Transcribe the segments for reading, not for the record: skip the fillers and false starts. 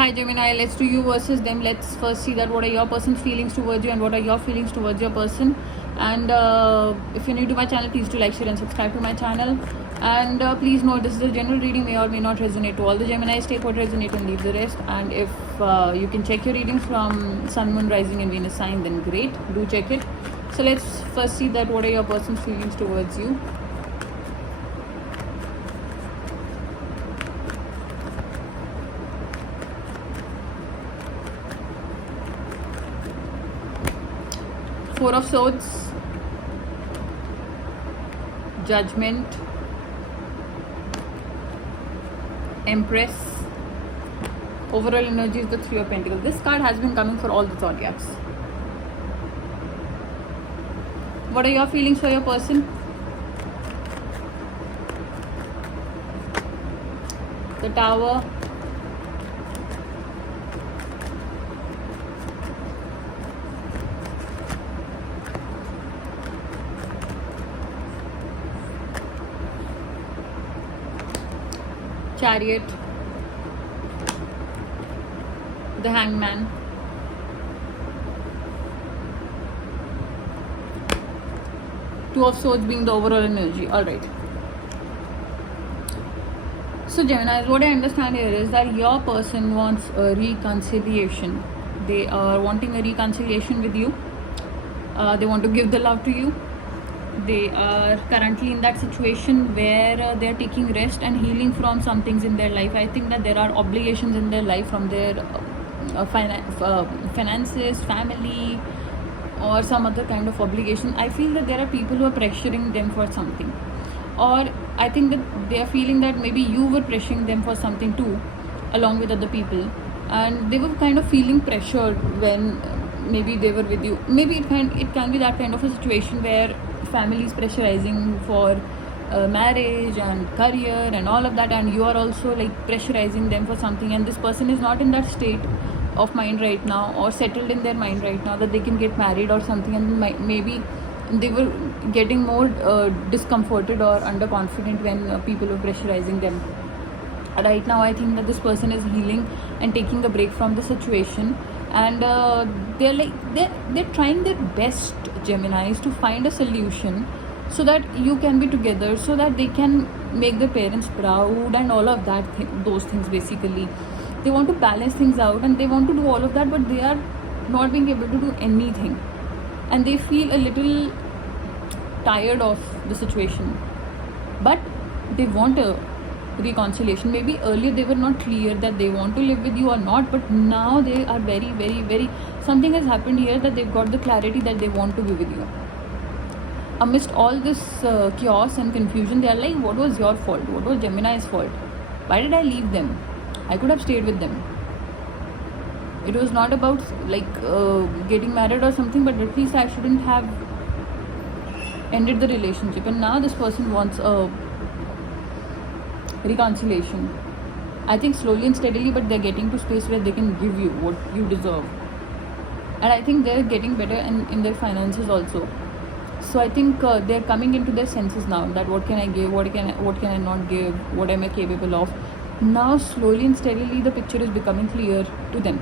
Hi Gemini, let's do you versus them. Let's first see that what are your person's feelings towards you and what are your feelings towards your person. And if you're new to my channel, please do like, share and subscribe to my channel. And please note this is a general reading, may or may not resonate to all the Geminis. Take what resonate and leave the rest. And if you can check your readings from Sun, Moon, Rising and Venus sign, then great, do check it. So let's first see that what are your person's feelings towards you. Four of Swords, Judgment, Empress. Overall energy is the Three of Pentacles. This card has been coming for all the zodiacs. What are your feelings for your person? The Tower, Chariot, the Hangman, Two of Swords being the overall energy. Alright. So Gemini, what I understand here is that your person wants a reconciliation. They are wanting a reconciliation with you. They want to give the love to you. They are currently in that situation where they are taking rest and healing from some things in their life. I think that there are obligations in their life from their finances, family, or some other kind of obligation. I feel that there are people who are pressuring them for something, or I think that they are feeling that maybe you were pressuring them for something too, along with other people, and they were kind of feeling pressured when maybe they were with you. Maybe it can be that kind of a situation where family is pressurizing for marriage and career and all of that, and you are also like pressurizing them for something, and this person is not in that state of mind right now or settled in their mind right now that they can get married or something, and maybe they were getting more discomforted or underconfident when people were pressurizing them. Right now I think that this person is healing and taking a break from the situation, and they're trying their best, Geminis, to find a solution so that you can be together, so that they can make their parents proud and all of that those things. Basically they want to balance things out and they want to do all of that, but they are not being able to do anything, and they feel a little tired of the situation, but they want a reconciliation. Maybe earlier they were not clear that they want to live with you or not, but now they are very something has happened here that they've got the clarity that they want to be with you. Amidst all this chaos and confusion, they are like, what was your fault? What was Gemini's fault? Why did I leave them? I could have stayed with them. It was not about like getting married or something, but at least I shouldn't have ended the relationship. And now this person wants a reconciliation. I think slowly and steadily, but they're getting to space where they can give you what you deserve, and I think they're getting better in their finances also. So I think they're coming into their senses now, that what can I give, what can I not give, what am I capable of. Now slowly and steadily the picture is becoming clear to them.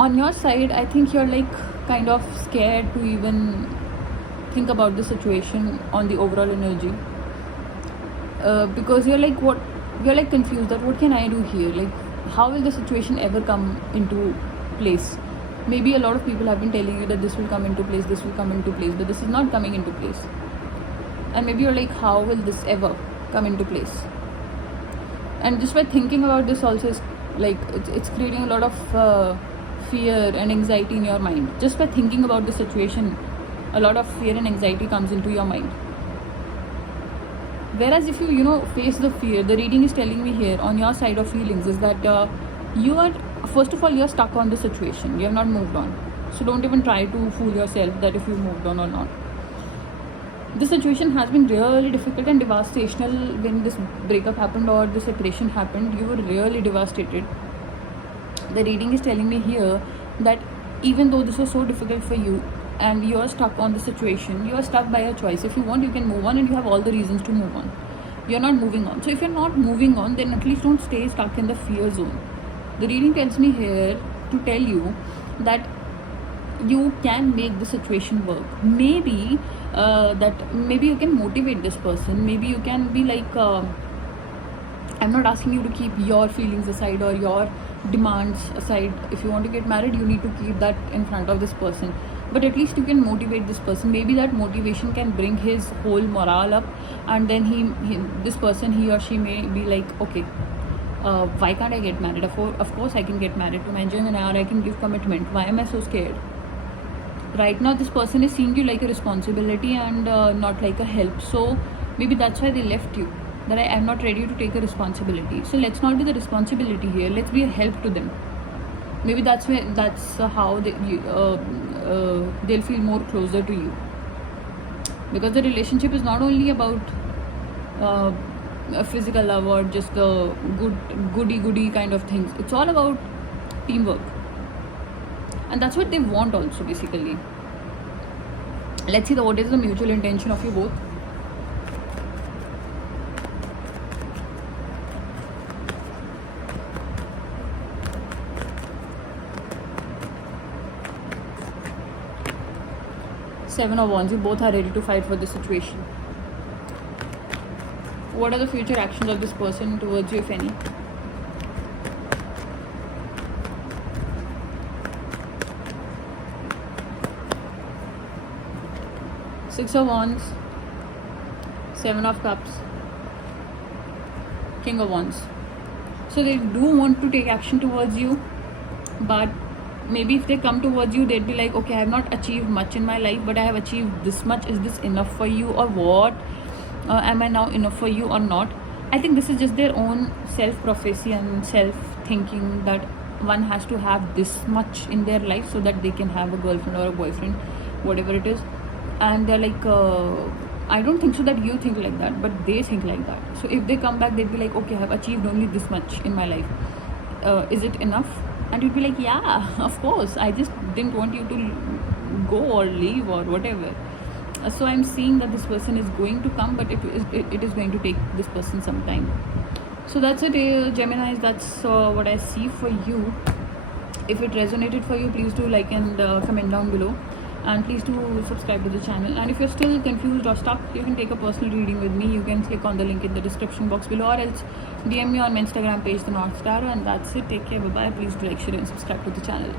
On your side, I think you're like kind of scared to even think about the situation on the overall energy, because you're like confused that what can I do here, like how will the situation ever come into place. Maybe a lot of people have been telling you that this will come into place, this will come into place, but this is not coming into place, and maybe you're like, how will this ever come into place. And just by thinking about this also is like it's creating a lot of fear and anxiety in your mind. Just by thinking about the situation, a lot of fear and anxiety comes into your mind. Whereas if you face the fear, the reading is telling me here on your side of feelings is that you are, first of all, you're stuck on the situation, you have not moved on. So don't even try to fool yourself that if you moved on or not. The situation has been really difficult and devastational. When this breakup happened or the separation happened, you were really devastated. The reading is telling me here that even though this was so difficult for you, and you are stuck on the situation, you are stuck by your choice. If you want, you can move on, and you have all the reasons to move on. you're not moving on. So if you're not moving on, then at least don't stay stuck in the fear zone. The reading tells me here to tell you that you can make the situation work. Maybe maybe you can motivate this person. Maybe you can be like, I'm not asking you to keep your feelings aside or your demands aside. If you want to get married, you need to keep that in front of this person. But at least you can motivate this person. Maybe that motivation can bring his whole morale up, and then this person, he or she may be like, okay, why can't I get married? Of course I can get married to my Gemini, or I can give commitment. Why am I so scared? Right now, this person is seeing you like a responsibility and not like a help. So maybe that's why they left you. That I am not ready to take a responsibility. So let's not be the responsibility here. Let's be a help to them. Maybe that's how they'll feel more closer to you. Because the relationship is not only about a physical love or just the goody kind of things. It's all about teamwork. And that's what they want also, basically. Let's see what is the mutual intention of you both. Seven of Wands, you both are ready to fight for this situation. What are the future actions of this person towards you, if any? Six of Wands, Seven of Cups, King of Wands. So they do want to take action towards you, but maybe if they come towards you, they'd be like, okay, I have not achieved much in my life, but I have achieved this much. Is this enough for you, or what? Am I now enough for you or not? I think this is just their own self-prophecy and self-thinking that one has to have this much in their life so that they can have a girlfriend or a boyfriend, whatever it is. And they're like, I don't think so that you think like that, but they think like that. So if they come back, they'd be like, okay, I have achieved only this much in my life. Is it enough? And you'd be like, yeah, of course. I just didn't want you to go or leave or whatever. So I'm seeing that this person is going to come, but it is going to take this person some time. So that's it, Geminis. That's what I see for you. If it resonated for you, please do like and comment down below. And please do subscribe to the channel. And if you're still confused or stuck, you can take a personal reading with me. You can click on the link in the description box below, or else DM me on my Instagram page, The North Tarot. And that's it. Take care. Bye bye. Please do like, share and subscribe to the channel.